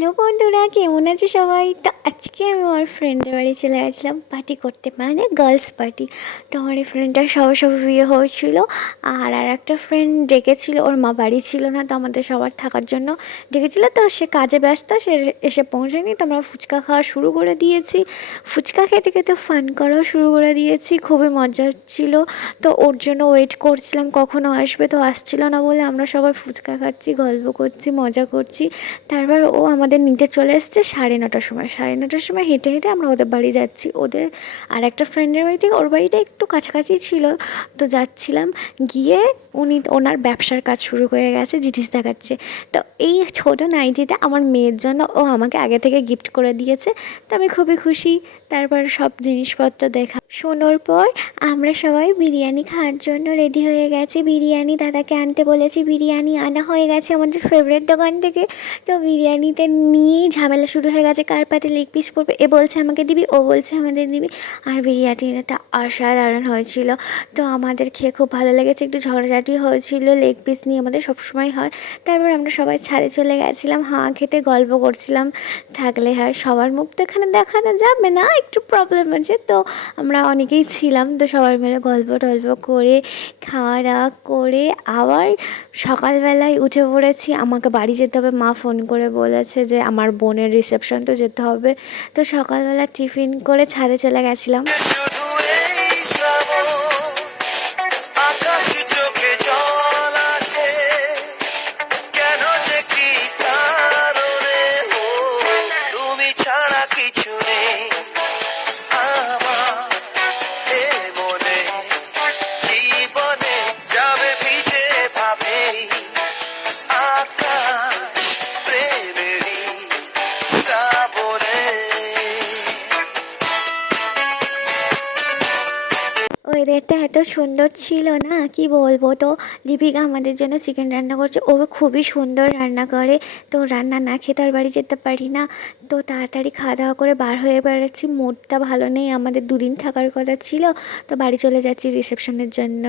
Hello বন্ধুরা, কেমন আছে সবাই? তো আজকে আমি আমার ফ্রেন্ডের বাড়ি চলে গেছিলাম পার্টি করতে, মানে গার্লস পার্টি। তো আমার এই ফ্রেন্ডটার সবার সবার বিয়ে হয়েছিল, আর একটা ফ্রেন্ড ডেকেছিল, ওর মা বাড়ি ছিল না, তো আমাদের সবার থাকার জন্য ডেকেছিল। তো সে কাজে ব্যস্ত, সে এসে পৌঁছায়নি। তো আমরা ফুচকা খাওয়া শুরু করে দিয়েছি, ফুচকা খেতে খেতে ফান করাও শুরু করে দিয়েছি, খুবই মজা হচ্ছিল। তো ওর জন্য ওয়েট করছিলাম কখনো আসবে, তো আসছিল না বলে আমরা সবাই ফুচকা খাচ্ছি, গল্প করছি, মজা করছি। তারপর ও আমাদের নিতে চলে এসছে 9:30টার সময়। 9:30টার সময় হেঁটে হেঁটে আমরা ওদের বাড়ি যাচ্ছি। ওদের আর একটা ফ্রেন্ডের বাড়ি থেকে ওর বাড়িটা একটু কাছাকাছি ছিল, তো যাচ্ছিলাম। গিয়ে ওনার ব্যবসার কাজ শুরু হয়ে গেছে, জিনিস দেখাচ্ছে। তো এই ছোটো নাইটিটা আমার মেয়ের জন্য ও আমাকে আগে থেকে গিফট করে দিয়েছে, তো আমি খুবই খুশি। তারপর সব জিনিসপত্র দেখা শোনার পর আমরা সবাই বিরিয়ানি খাওয়ার জন্য রেডি হয়ে গেছি। বিরিয়ানি দাদাকে আনতে বলেছি, বিরিয়ানি আনা হয়ে গেছে আমাদের ফেভারিট দোকান থেকে। তো বিরিয়ানিতে নিয়েই ঝামেলা শুরু হয়ে গেছে, কার পাতে লেগ পিস পড়বে। এ বলছে আমাকে দিবি, ও বলছে আমাদের দিবি। আর বিরিয়ানিটা অসাধারণ হয়েছিল, তো আমাদের খেয়ে খুব ভালো লেগেছে। একটু ঝগড়াঝাটি হয়েছিল লেগ পিস নিয়ে, আমাদের সবসময় হয়। তারপর আমরা সবাই ছাদে চলে গেছিলাম, হাওয়া খেতে গল্প করছিলাম। থাকলে হয়, সবার মুখ তো এখানে দেখানো যাবে না, একটু প্রবলেম আছে। তো আমরা অনেকেই ছিলাম, তো সবাই মিলে গল্প টল্প করে খাওয়া দাওয়া করে আবার সকালবেলায় উঠে পড়েছি। আমাকে বাড়ি যেতে হবে, মা ফোন করে বলেছে যে আমার বোনের রিসেপশন, তো যেতে হবে। তো সকালবেলা টিফিন করে ছাদে চলে গেছিলাম। ওয়েদারটা এত সুন্দর ছিল না, কি বলবো। তো দীপিকা আমাদের জন্য চিকেন রান্না করছে, ও খুবই সুন্দর রান্না করে। তো রান্না না খেয়ে তার বাড়ি যেতে পারি না, তো তাড়াতাড়ি খাওয়া দাওয়া করে বার হয়ে বেড়াচ্ছি। মুডটা ভালো নেই, আমাদের 2 দিন থাকার কথা ছিল, তো বাড়ি চলে যাচ্ছি রিসেপশনের জন্য।